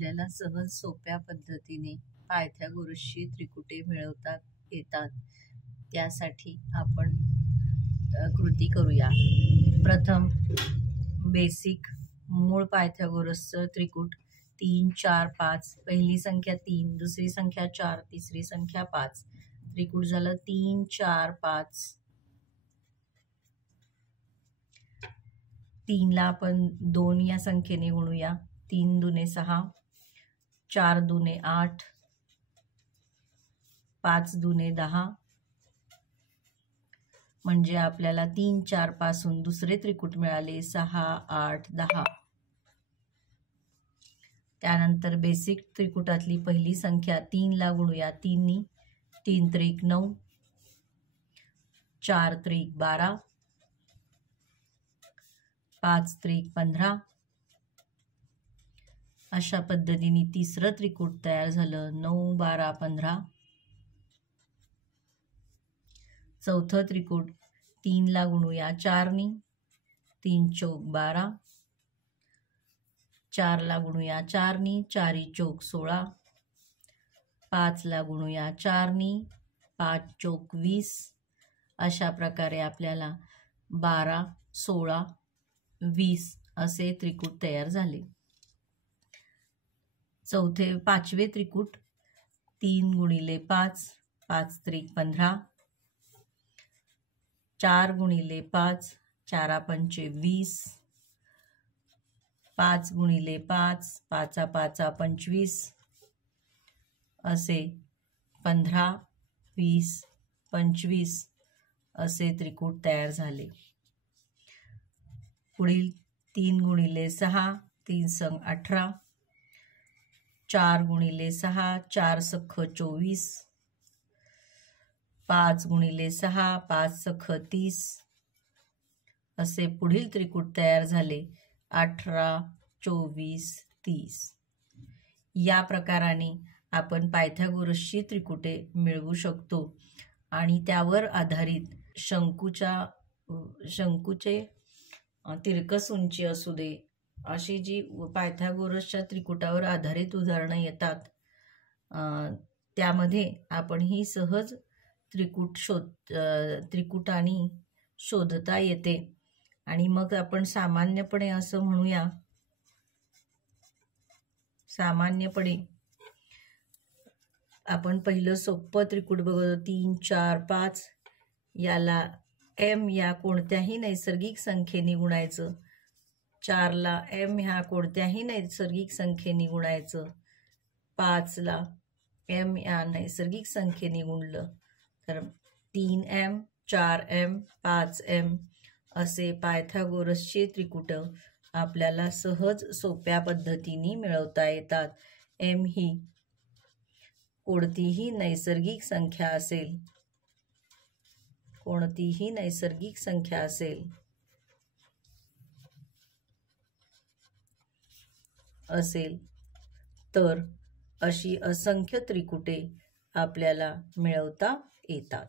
आपल्याला सहज सोप्या पद्धतीने पायथागोरसची त्रिकुटे मिळवता येतात. त्यासाठी आपण कृती करूया. प्रथम बेसिक मूळ पायथागोरसचं त्रिकूट 3, 4, 5. पहिली संख्या 3, दुसरी संख्या 4, तिसरी संख्या 5. त्रिकूट झालं 3, 4, 5. 3 ला आपण 2 या संख्येने गुणूया. 3 दुने 6, 4 दुने 8, 5 दुने 10. म्हणजे आपल्याला 3, 4 पासून दुसरे त्रिकूट मिळाले 6, 8, 10. त्यानंतर बेसिक त्रिकुटातली पहिली संख्या 3 ला गुणूया. 3 नी 3 त्रिक 9, 4 त्रिक 12, 5 त्रिक 15. अशा पद्धतीने तिसरं त्रिकूट तयार झालं. 9, 12, 15. चौथं त्रिकूट 3 ला गुणूया. 4 नी 3 चौक 12, 4 ला गुणूया. 4 नी 4 चौक 16, 5 ला गुणूया. 4 नी 5 चौक 20. अशा प्रकारे आपल्याला 12, 16, 20 असे त्रिकूट तयार झाले. पाचवे त्रिकूट 3 गुणिले 5, 5 त्रिक 15, 4 गुणिले 5, 4 पंचे 20, 5 गुणिले 5, 5 5 25. असे 15, 20, 25 असे त्रिकूट तयार झाले. पुढील 3 गुणिले 6, 3 संग 18, 4 गुणिले 6, 4 सख 24, 5 गुणिले 6, 5 सख 30. असे पुढील त्रिकूट तयार झाले. 18, 24, 30. या प्रकाराने आपण पायथागोरसची त्रिकुटे मिळवू शकतो आणि त्यावर आधारित शंकूचे तिरकस उंची असू दे अशी जी पायथागोरसच्या त्रिकुटावर आधारित उदाहरणं येतात त्यामध्ये आपण ही सहज त्रिकुटाने शोधता येते. आणि मग आपण सामान्यपणे असं म्हणूया, आपण पहिलं सोपं त्रिकूट बघतो. 3, 4, 5 याला m या कोणत्याही नैसर्गिक संख्येने गुणायचं. 4 ला m ह्या कोणत्याही नैसर्गिक संख्येने गुणायचं. 5 ला m या नैसर्गिक संख्येने गुणलं तर 3m, 4m, 5m असे पायथागोरसचे त्रिकुट आपल्याला सहज सोप्या पद्धतीने मिळवता येतात. m ही कोणतीही नैसर्गिक संख्या असेल तर अशी असंख्य त्रिकुटे आपल्याला मिळवता येतात.